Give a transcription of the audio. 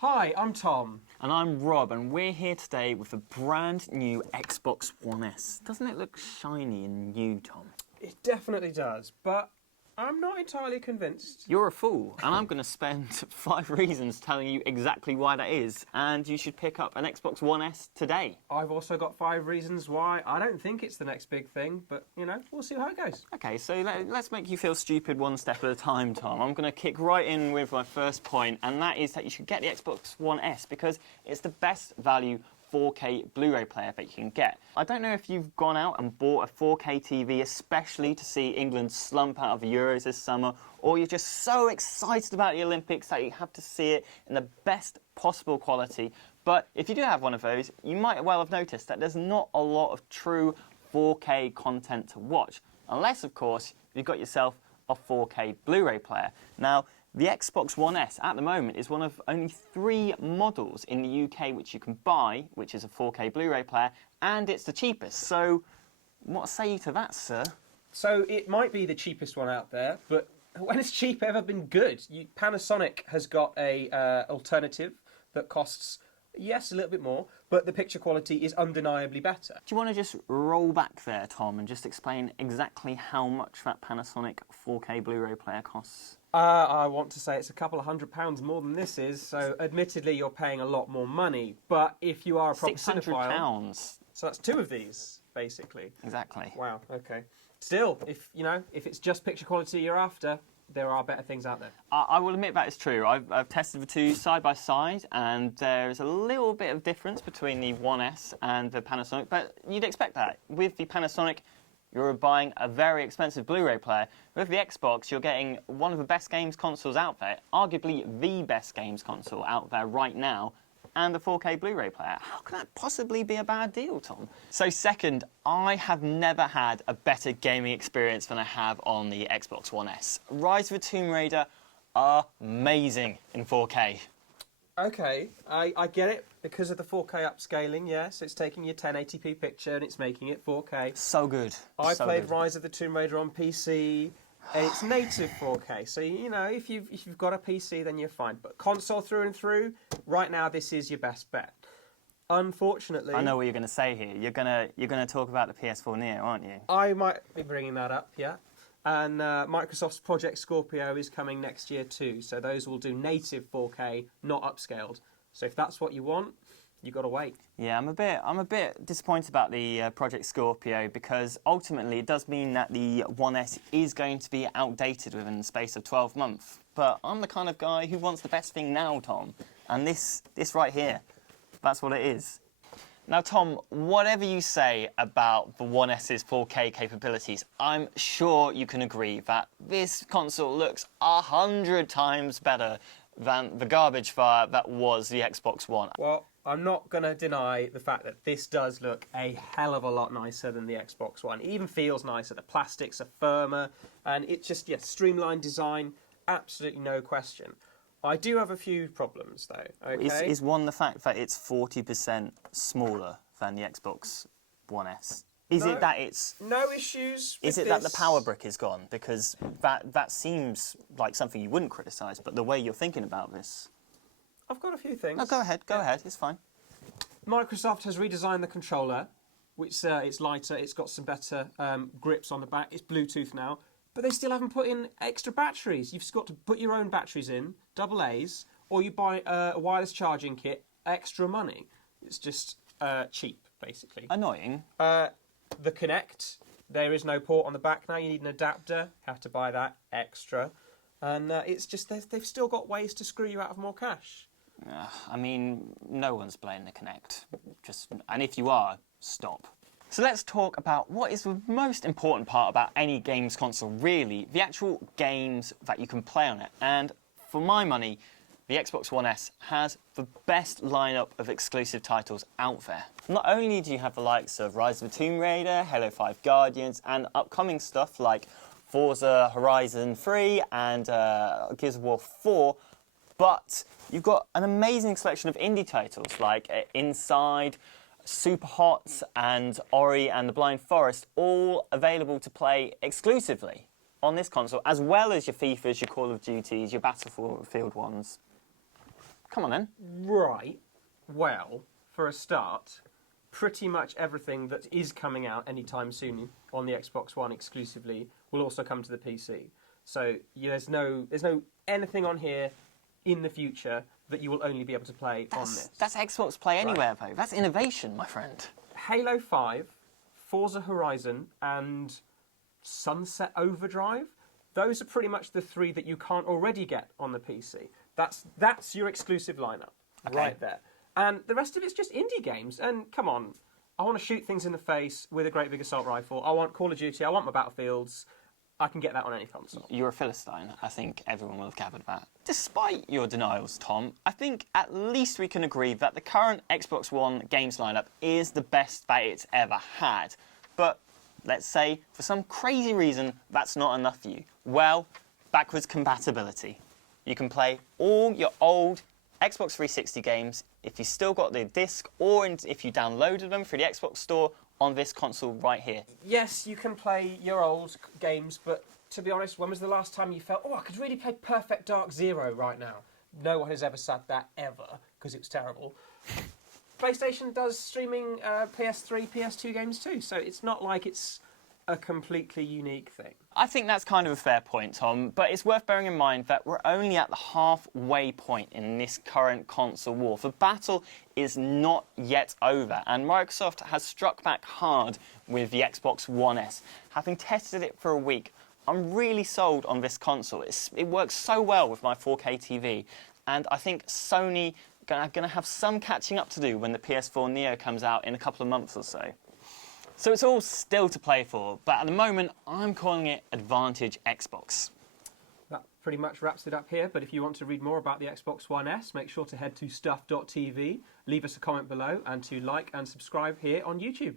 Hi, I'm Tom. And I'm Rob, and we're here today with a brand new Xbox One S. Doesn't it look shiny and new, Tom? It definitely does, but I'm not entirely convinced. You're a fool, and I'm going to spend 5 reasons telling you exactly why that is, and you should pick up an Xbox One S today. I've also got 5 reasons why I don't think it's the next big thing, but, we'll see how it goes. Okay, so let's make you feel stupid one step at a time, Tom. I'm going to kick right in with my first point, and that is that you should get the Xbox One S because it's the best value 4K Blu-ray player that you can get. I don't know if you've gone out and bought a 4K TV especially to see England slump out of the Euros this summer, or you're just so excited about the Olympics that you have to see it in the best possible quality. But if you do have one of those, you might well have noticed that there's not a lot of true 4K content to watch, unless of course you've got yourself a 4K Blu-ray player. Now, the Xbox One S at the moment is one of only 3 models in the UK which you can buy, which is a 4K Blu-ray player, and it's the cheapest. So, what say you to that, sir? So it might be the cheapest one out there, but when has cheap ever been good? Panasonic has got a alternative that costs, yes, a little bit more, but the picture quality is undeniably better. Do you want to just roll back there, Tom, and just explain exactly how much that Panasonic 4K Blu-ray player costs? I want to say it's a couple of £100 more than this is, so admittedly you're paying a lot more money. But if you are a proper cinephile... £600. So that's 2 of these, basically. Exactly. Wow, okay. Still, if it's just picture quality you're after, there are better things out there. I will admit that is true. I've tested the 2 side by side, and there's a little bit of difference between the One S and the Panasonic, but you'd expect that. With the Panasonic, you're buying a very expensive Blu-ray player. With the Xbox, you're getting one of the best games consoles out there, arguably the best games console out there right now, and a 4K Blu-ray player. How can that possibly be a bad deal, Tom? So second, I have never had a better gaming experience than I have on the Xbox One S. Rise of the Tomb Raider, amazing in 4K. Okay, I get it. Because of the 4K upscaling, yes, it's taking your 1080p picture and it's making it 4K. So good. I played Rise of the Tomb Raider on PC, and it's native 4K. So, if you've got a PC, then you're fine. But console through and through, right now, this is your best bet. Unfortunately... I know what you're going to say here. You're gonna talk about the PS4 Neo, aren't you? I might be bringing that up, yeah. And Microsoft's Project Scorpio is coming next year too. So those will do native 4K, not upscaled. So if that's what you want, you've got to wait. Yeah, I'm a bit disappointed about the Project Scorpio because ultimately it does mean that the One S is going to be outdated within the space of 12 months. But I'm the kind of guy who wants the best thing now, Tom. And this right here, that's what it is. Now, Tom, whatever you say about the One S's 4K capabilities, I'm sure you can agree that this console looks 100 times better than the garbage fire that was the Xbox One. Well, I'm not going to deny the fact that this does look a hell of a lot nicer than the Xbox One. It even feels nicer. The plastics are firmer, and it's just, streamlined design, absolutely no question. I do have a few problems, though, okay? Is one the fact that it's 40% smaller than the Xbox One S? Is it that it's... No issues with Is it that the power brick is gone? Because that seems like something you wouldn't criticise, but the way you're thinking about this... I've got a few things. No, go ahead, it's fine. Microsoft has redesigned the controller, which it's lighter, it's got some better grips on the back, it's Bluetooth now, but they still haven't put in extra batteries. You've just got to put your own batteries in, AA's, or you buy a wireless charging kit, extra money. It's just cheap, basically. Annoying. The Kinect, there is no port on the back now. You need an adapter. Have to buy that extra. And it's just they've still got ways to screw you out of more cash. I mean, no one's playing the Kinect. And if you are, stop. So let's talk about what is the most important part about any games console, really. The actual games that you can play on it. And for my money, the Xbox One S has the best lineup of exclusive titles out there. Not only do you have the likes of Rise of the Tomb Raider, Halo 5 Guardians, and upcoming stuff like Forza Horizon 3 and Gears of War 4, but you've got an amazing selection of indie titles like Inside, Superhot, and Ori and the Blind Forest, all available to play exclusively on this console, as well as your FIFAs, your Call of Duties, your Battlefield ones. Come on then. Right. Well, for a start, pretty much everything that is coming out anytime soon on the Xbox One exclusively will also come to the PC. So there's no anything on here in the future that you will only be able to play on this. That's Xbox Play Anywhere, though. That's innovation, my friend. Halo 5, Forza Horizon, and Sunset Overdrive. Those are pretty much the three that you can't already get on the PC. That's your exclusive lineup right there. And the rest of it's just indie games. And come on, I want to shoot things in the face with a great big assault rifle. I want Call of Duty. I want my Battlefields. I can get that on any console. You're a Philistine. I think everyone will have gathered that. Despite your denials, Tom, I think at least we can agree that the current Xbox One games lineup is the best that it's ever had. But let's say, for some crazy reason, that's not enough for you. Well, backwards compatibility. You can play all your old Xbox 360 games if you still got the disc or if you downloaded them through the Xbox Store on this console right here. Yes, you can play your old games, but to be honest, when was the last time you felt, I could really play Perfect Dark Zero right now? No one has ever said that ever, because it was terrible. PlayStation does streaming PS3, PS2 games too, so it's not like it's a completely unique thing. I think that's kind of a fair point, Tom, but it's worth bearing in mind that we're only at the halfway point in this current console war. The battle is not yet over, and Microsoft has struck back hard with the Xbox One S. Having tested it for a week, I'm really sold on this console. It works so well with my 4K TV, and I think Sony are going to have some catching up to do when the PS4 Neo comes out in a couple of months or so. So it's all still to play for, but at the moment, I'm calling it Advantage Xbox. That pretty much wraps it up here, but if you want to read more about the Xbox One S, make sure to head to stuff.tv, leave us a comment below, and to like and subscribe here on YouTube.